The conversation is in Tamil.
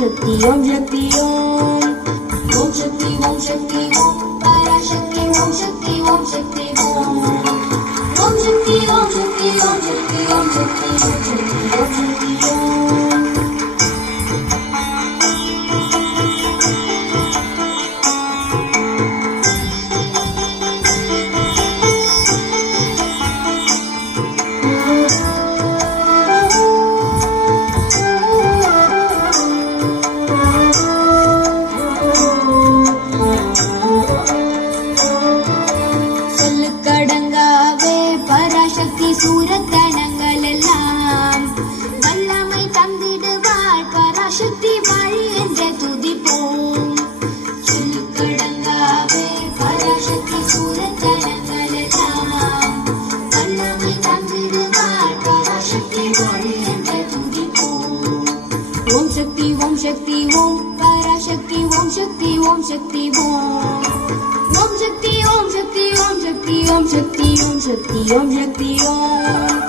शक्ति ओम शक्ति ओम ओम शक्ति ओम शक्ति ओम पराशक्ति ओम शक्ति ओम शक्ति ओम ओम शक्ति ओम शक्ति ओम शक्ति ओम शक्ति ओम शक्ति ओम शक्ति ओम சூரக்கணங்கள் எல்லாம் வல்லமை தந்திடுவாள் பராசக்தி வாழி என்ற துதிப்போம் சொல்லுக்கடங்காவே பராசக்தி சூரக்கணங்கள் எல்லாம் வல்லமை தந்திடுவாள் பராசக்தி வாழி என்ற துதிப்போம் ஓம் சக்தி ஓம் சக்தி ஓம் பராசக்தி ஓம் சக்தி ஓம் சக்தி ஓம் ओम शक्ति ओम शक्ति ओम शक्ति ओम शक्ति ओम शक्ति ओम शक्ति ओम